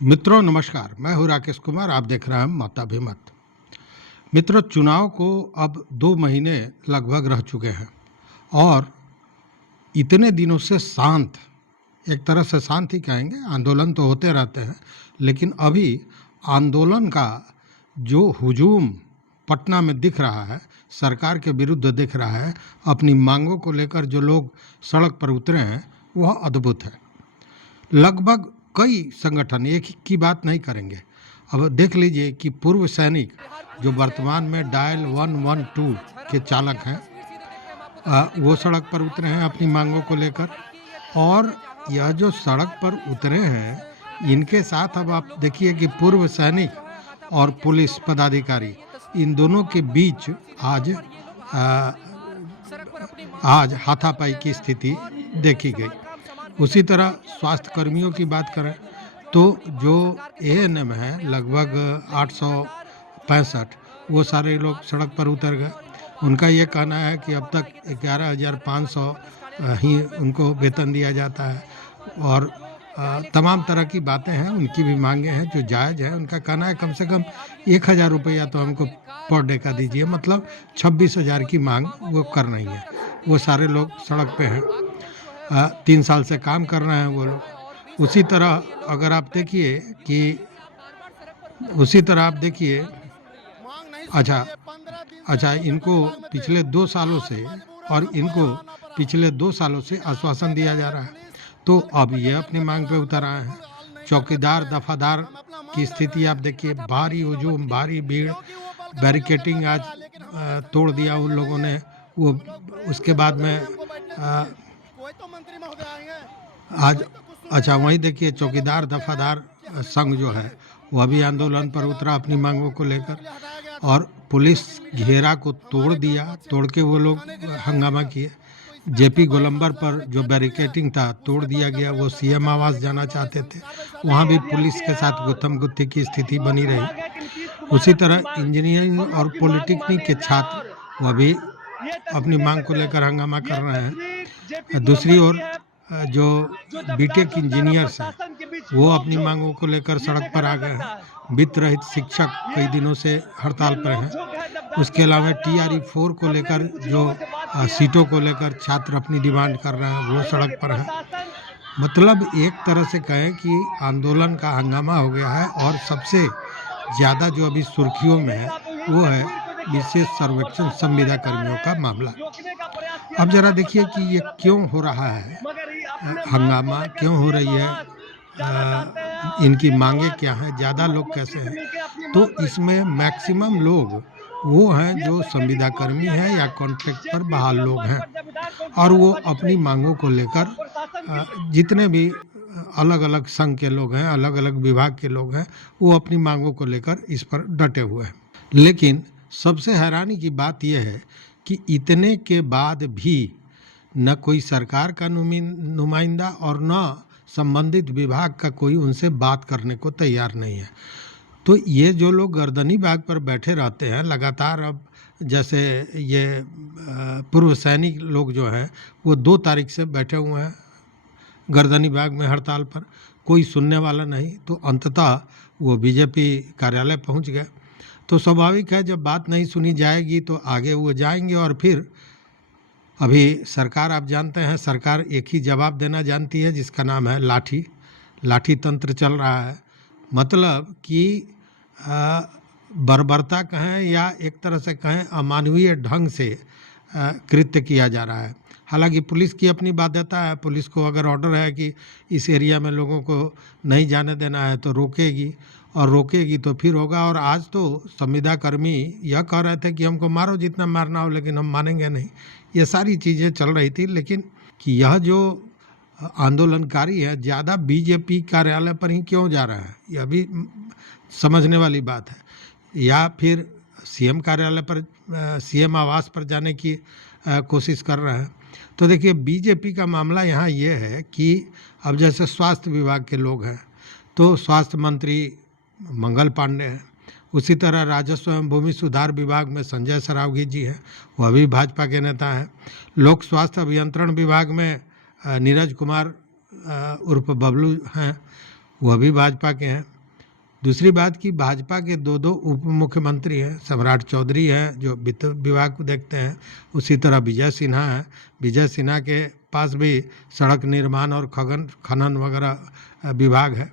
मित्रों नमस्कार, मैं हूं राकेश कुमार। आप देख रहे हैं मताभिमत। मित्रों, चुनाव को अब 2 महीने लगभग रह चुके हैं और इतने दिनों से शांत, एक तरह से शांत ही कहेंगे, आंदोलन तो होते रहते हैं, लेकिन अभी आंदोलन का जो हुजूम पटना में दिख रहा है, सरकार के विरुद्ध दिख रहा है, अपनी मांगों को लेकर जो लोग सड़क पर उतरे हैं, वह अद्भुत है। लगभग कई संगठन, एक ही की बात नहीं करेंगे। अब देख लीजिए कि पूर्व सैनिक जो वर्तमान में डायल 112 के चालक हैं, वो सड़क पर उतरे हैं अपनी मांगों को लेकर। और यह जो सड़क पर उतरे हैं, इनके साथ अब आप देखिए कि पूर्व सैनिक और पुलिस पदाधिकारी, इन दोनों के बीच आज हाथापाई की स्थिति देखी गई। उसी तरह स्वास्थ्य कर्मियों की बात करें तो जो एएनएम है, लगभग 865, वो सारे लोग सड़क पर उतर गए। उनका ये कहना है कि अब तक 11,500 ही उनको वेतन दिया जाता है और तमाम तरह की बातें हैं, उनकी भी मांगे हैं जो जायज़ है। उनका कहना है कम से कम 1,000 रुपया तो हमको पर डे का दीजिए, मतलब 26,000 की मांग वो कर रही है। वो सारे लोग सड़क पे हैं, 3 साल से काम कर रहे हैं वो लोग। उसी तरह अगर आप देखिए कि इनको पिछले 2 सालों से आश्वासन दिया जा रहा है, तो अब ये अपनी मांग पे उतर आए हैं। चौकीदार दफादार की स्थिति आप देखिए, भारी हुजूम, भारी भीड़, बैरिकेटिंग आज तोड़ दिया उन लोगों ने। वो उसके बाद में वहीं देखिए चौकीदार दफादार संघ जो है, वह भी आंदोलन पर उतरा अपनी मांगों को लेकर, और पुलिस घेरा को तोड़ दिया, तोड़ के वो लोग हंगामा किए। जेपी गोलंबर पर जो बैरिकेटिंग था तोड़ दिया गया। वो सीएम आवास जाना चाहते थे, वहाँ भी पुलिस के साथ गुत्थम गुत्थी की स्थिति बनी रही। उसी तरह इंजीनियरिंग और पॉलिटेक्निक के छात्र वह भी अपनी मांग को लेकर हंगामा कर रहे हैं। दूसरी ओर जो बीटेक इंजीनियर्स हैं, वो अपनी मांगों को लेकर सड़क पर आ गए हैं। वित्त रहित शिक्षक कई दिनों से हड़ताल पर हैं। उसके अलावा टीआरई 4 को लेकर जो सीटों को लेकर छात्र अपनी डिमांड कर रहे हैं, वो सड़क पर हैं। मतलब एक तरह से कहें कि आंदोलन का हंगामा हो गया है। और सबसे ज़्यादा जो अभी सुर्खियों में है, वो है विशेष सर्वेक्षण संविदा कर्मियों का मामला। अब जरा देखिए कि ये क्यों हो रहा है, हंगामा क्यों हो रही है, इनकी मांगे क्या हैं, ज़्यादा लोग कैसे हैं। तो इसमें मैक्सिमम लोग वो हैं जो संविदा कर्मी हैं या कॉन्ट्रैक्ट पर बहाल लोग हैं, और वो अपनी मांगों को लेकर जितने भी अलग अलग संघ के लोग हैं, अलग अलग विभाग के लोग हैं, वो अपनी मांगों को लेकर इस पर डटे हुए हैं। लेकिन सबसे हैरानी की बात यह है कि इतने के बाद भी न कोई सरकार का नुमाइंदा और न संबंधित विभाग का कोई उनसे बात करने को तैयार नहीं है। तो ये जो लोग गर्दनी बाग पर बैठे रहते हैं लगातार, अब जैसे ये पूर्व सैनिक लोग जो हैं, वो 2 तारीख से बैठे हुए हैं गर्दनी बाग में हड़ताल पर, कोई सुनने वाला नहीं। तो अंततः वो बीजेपी कार्यालय पहुंच गए। तो स्वाभाविक है, जब बात नहीं सुनी जाएगी तो आगे वो जाएंगे। और फिर अभी सरकार, आप जानते हैं, सरकार एक ही जवाब देना जानती है, जिसका नाम है लाठी तंत्र चल रहा है। मतलब कि बर्बरता कहें या एक तरह से कहें अमानवीय ढंग से कृत्य किया जा रहा है। हालांकि पुलिस की अपनी बाध्यता है, पुलिस को अगर ऑर्डर है कि इस एरिया में लोगों को नहीं जाने देना है तो रोकेगी, और रोकेगी तो फिर होगा। और आज तो संविदा कर्मी यह कह रहे थे कि हमको मारो जितना मारना हो, लेकिन हम मानेंगे नहीं। ये सारी चीज़ें चल रही थी। लेकिन कि यह जो आंदोलनकारी है, ज़्यादा बीजेपी कार्यालय पर ही क्यों जा रहा है, यह भी समझने वाली बात है। या फिर सीएम कार्यालय पर, सीएम आवास पर जाने की कोशिश कर रहे हैं। तो देखिए, बीजेपी का मामला यहाँ ये है कि अब जैसे स्वास्थ्य विभाग के लोग हैं, तो स्वास्थ्य मंत्री मंगल पांडे हैं। उसी तरह राजस्व एवं भूमि सुधार विभाग में संजय सरावगी जी हैं, वह भी भाजपा के नेता हैं। लोक स्वास्थ्य अभियंत्रण विभाग में नीरज कुमार उर्फ बबलू हैं। वह भी भाजपा के हैं। दूसरी बात कि भाजपा के दो दो उप मुख्यमंत्री हैं, सम्राट चौधरी हैं जो वित्त विभाग को देखते हैं, उसी तरह विजय सिन्हा है। विजय सिन्हा के पास भी सड़क निर्माण और खनन वगैरह विभाग है।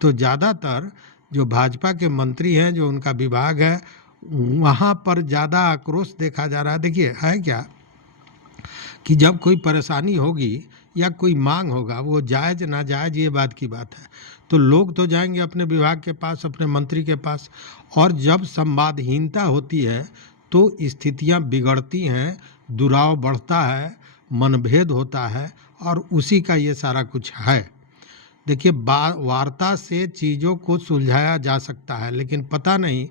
तो ज़्यादातर जो भाजपा के मंत्री हैं, जो उनका विभाग है, वहाँ पर ज़्यादा आक्रोश देखा जा रहा है। देखिए है क्या कि जब कोई परेशानी होगी या कोई मांग होगा, वो जायज़ नाजायज़ ये बात की बात है, तो लोग तो जाएंगे अपने विभाग के पास, अपने मंत्री के पास। और जब संवादहीनता होती है तो स्थितियां बिगड़ती हैं, दुराव बढ़ता है, मनभेद होता है, और उसी का ये सारा कुछ है। देखिए वार्ता से चीज़ों को सुलझाया जा सकता है, लेकिन पता नहीं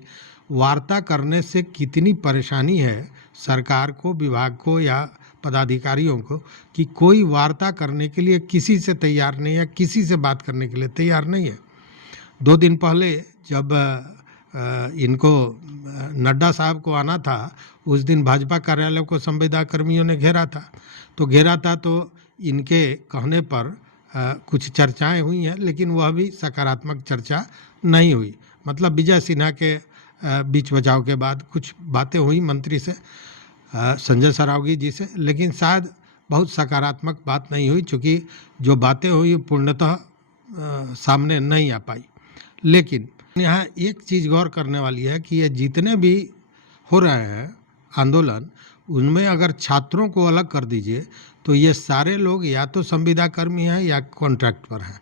वार्ता करने से कितनी परेशानी है सरकार को, विभाग को या पदाधिकारियों को, कि कोई वार्ता करने के लिए किसी से तैयार नहीं है, किसी से बात करने के लिए तैयार नहीं है। 2 दिन पहले जब इनको नड्डा साहब को आना था, उस दिन भाजपा कार्यालय को संविदा कर्मियों ने घेरा था, तो इनके कहने पर कुछ चर्चाएं हुई हैं, लेकिन वह भी सकारात्मक चर्चा नहीं हुई। मतलब विजय सिन्हा के बीच बचाव के बाद कुछ बातें हुई मंत्री से, संजय सरावगी जी से, लेकिन शायद बहुत सकारात्मक बात नहीं हुई, चूँकि जो बातें हुई पूर्णतः सामने नहीं आ पाई। लेकिन यहाँ एक चीज़ गौर करने वाली है कि ये जितने भी हो रहे हैं आंदोलन, उनमें अगर छात्रों को अलग कर दीजिए तो ये सारे लोग या तो संविदा कर्मी हैं या कॉन्ट्रैक्ट पर हैं।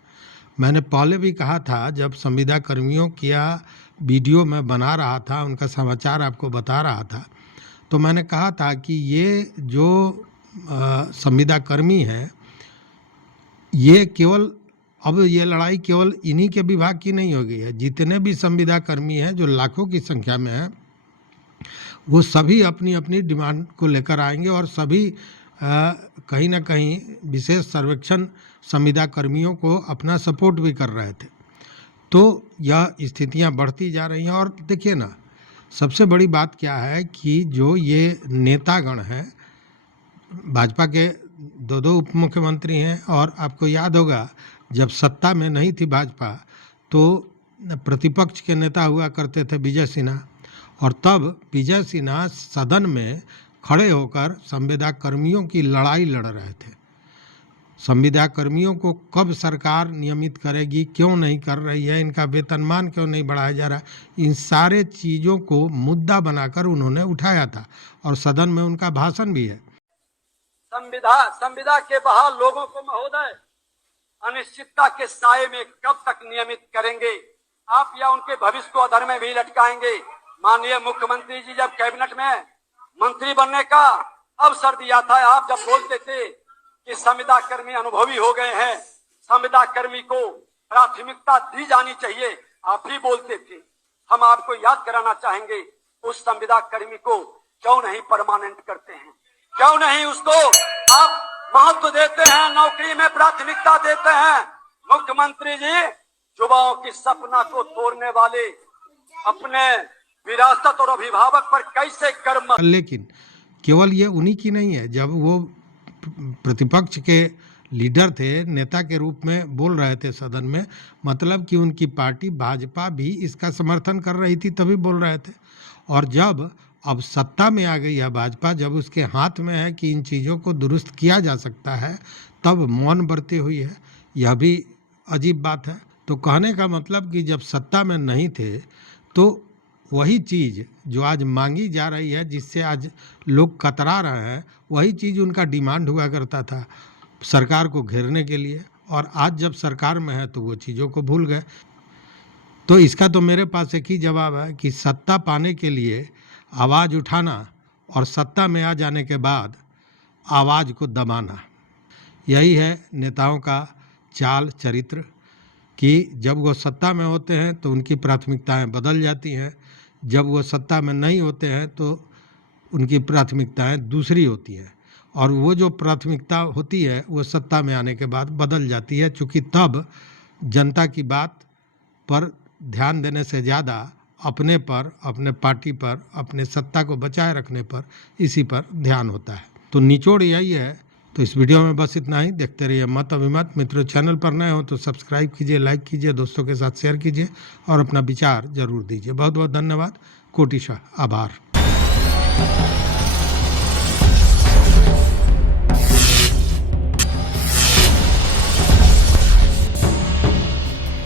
मैंने पहले भी कहा था, जब संविदा कर्मियों का वीडियो मैं बना रहा था, उनका समाचार आपको बता रहा था, तो मैंने कहा था कि ये जो संविदा कर्मी हैं, ये केवल अब ये लड़ाई केवल इन्हीं के विभाग की नहीं हो गई है। जितने भी संविदा कर्मी हैं, जो लाखों की संख्या में हैं, वो सभी अपनी अपनी डिमांड को लेकर आएंगे, और सभी कहीं ना कहीं विशेष सर्वेक्षण संविदा कर्मियों को अपना सपोर्ट भी कर रहे थे। तो यह स्थितियां बढ़ती जा रही हैं। और देखिए ना, सबसे बड़ी बात क्या है कि जो ये नेतागण हैं, भाजपा के दो दो उप मुख्यमंत्री हैं, और आपको याद होगा जब सत्ता में नहीं थी भाजपा, तो प्रतिपक्ष के नेता हुआ करते थे विजय सिन्हा, और तब विजय सिन्हा सदन में खड़े होकर संविदा कर्मियों की लड़ाई लड़ रहे थे। संविदा कर्मियों को कब सरकार नियमित करेगी, क्यों नहीं कर रही है, इनका वेतनमान क्यों नहीं बढ़ाया जा रहा, इन सारे चीज़ों को मुद्दा बनाकर उन्होंने उठाया था, और सदन में उनका भाषण भी है। संविदा के बहाल लोगों को महोदय अनिश्चितता के साये में कब तक नियमित करेंगे आप, या उनके भविष्य को अधर में भी लटकाएंगे। माननीय मुख्यमंत्री जी जब कैबिनेट में मंत्री बनने का अवसर दिया था, आप जब बोलते थे कि संविदा कर्मी अनुभवी हो गए हैं, संविदा कर्मी को प्राथमिकता दी जानी चाहिए, आप ही बोलते थे। हम आपको याद कराना चाहेंगे, उस संविदा कर्मी को क्यों नहीं परमानेंट करते हैं, क्यों नहीं उसको आप महत्व देते हैं, नौकरी में प्राथमिकता देते हैं। मुख्यमंत्री जी युवाओं की सपना को तोड़ने वाले अपने विरासत और अभिभावक पर कैसे कर्म। लेकिन केवल ये उन्हीं की नहीं है। जब वो प्रतिपक्ष के लीडर थे, नेता के रूप में बोल रहे थे सदन में, मतलब कि उनकी पार्टी भाजपा भी इसका समर्थन कर रही थी, तभी बोल रहे थे। और जब अब सत्ता में आ गई है भाजपा, जब उसके हाथ में है कि इन चीज़ों को दुरुस्त किया जा सकता है, तब मौन बरती हुई है। यह भी अजीब बात है। तो कहने का मतलब कि जब सत्ता में नहीं थे, तो वही चीज़ जो आज मांगी जा रही है, जिससे आज लोग कतरा रहे हैं, वही चीज़ उनका डिमांड हुआ करता था सरकार को घेरने के लिए। और आज जब सरकार में है तो वो चीज़ों को भूल गए। तो इसका तो मेरे पास एक ही जवाब है कि सत्ता पाने के लिए आवाज़ उठाना और सत्ता में आ जाने के बाद आवाज़ को दबाना, यही है नेताओं का चाल चरित्र। कि जब वो सत्ता में होते हैं तो उनकी प्राथमिकताएं बदल जाती हैं, जब वो सत्ता में नहीं होते हैं तो उनकी प्राथमिकताएं दूसरी होती हैं, और वो जो प्राथमिकता होती है वो सत्ता में आने के बाद बदल जाती है, चूँकि तब जनता की बात पर ध्यान देने से ज़्यादा अपने पर, अपने पार्टी पर, अपने सत्ता को बचाए रखने पर, इसी पर ध्यान होता है। तो निचोड़ यही है तो इस वीडियो में बस इतना ही। देखते रहिए मत अभिमत। मित्रों, चैनल पर नए हो तो सब्सक्राइब कीजिए, लाइक कीजिए, दोस्तों के साथ शेयर कीजिए और अपना विचार जरूर दीजिए। बहुत बहुत धन्यवाद, कोटिशः आभार।